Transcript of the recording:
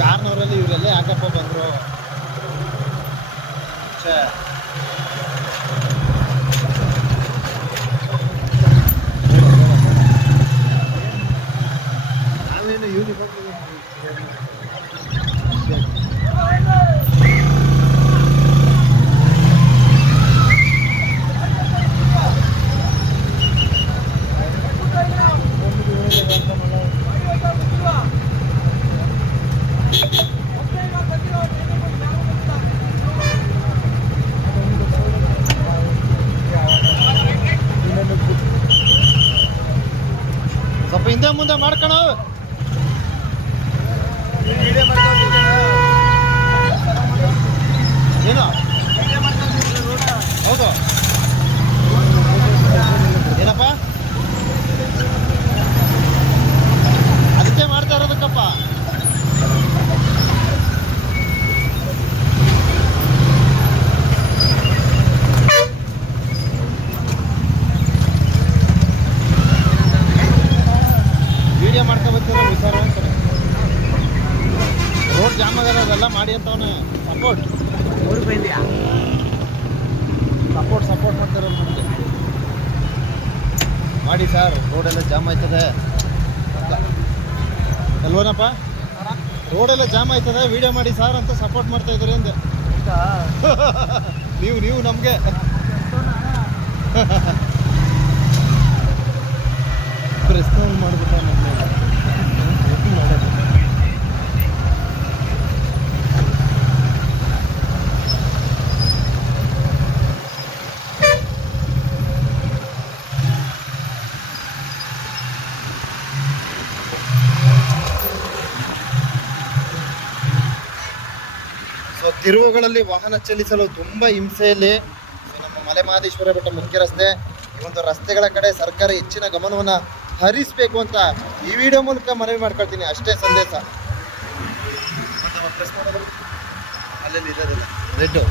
ಕಾರ್ನವರಲ್ಲಿ ಇವರೆಲ್ಲ ಯಾಕಪ್ಪ ಬಂದರು? ಛೇ. ಸ್ವಲ್ಪ ಹಿಂದೆ ಮುಂದೆ ಮಾಡ್ಕೊಣ ಜಾಮ್ ಆಗದ ಅದೆಲ್ಲ ಮಾಡಿ ಅಂತವನ ಸಪೋರ್ಟ್ ಮೂರು ಬೈದ್ಯಾ ಸಪೋರ್ಟ್ ಸಪೋರ್ಟ್ ಮಾಡ್ತಾರೆ ನಮಗೆ. ಮಾಡಿ ಸರ್ ರೋಡೆಲ್ಲ ಜಾಮ್ ಆಯ್ತದೆ. ಅಲ್ವನಪ್ಪ ರೋಡೆಲ್ಲ ಜಾಮ್ ಆಯ್ತದೆ ವಿಡಿಯೋ ಮಾಡಿ ಸರ್ ಅಂತ ಸಪೋರ್ಟ್ ಮಾಡ್ತಾ ಇದ್ದಾರೆ ಅಂದೆ. ನೀವು ನೀವು ನಮಗೆ. ಪ್ರಶ್ನೆ ಮಾಡ್ಬಿಟ್ಟ ನಮ್ಮ ಸೊ ತಿರುವುಗಳಲ್ಲಿ ವಾಹನ ಚಲಿಸಲು ತುಂಬ ಹಿಂಸೆಯಲ್ಲಿ ನಮ್ಮ ಮಲೆ ಮಹದೇಶ್ವರ ಬೆಟ್ಟ ಮುಖ್ಯ ರಸ್ತೆ. ಈ ಒಂದು ರಸ್ತೆಗಳ ಕಡೆ ಸರ್ಕಾರ ಹೆಚ್ಚಿನ ಗಮನವನ್ನು ಹರಿಸಬೇಕು ಅಂತ ಈ ವಿಡಿಯೋ ಮೂಲಕ ಮನವಿ ಮಾಡ್ಕೊಳ್ತೀನಿ. ಅಷ್ಟೇ ಸಂದೇಶ. ಅಲ್ಲಲ್ಲಿ ಇರೋದಿಲ್ಲ. ರೆಡ್ಡು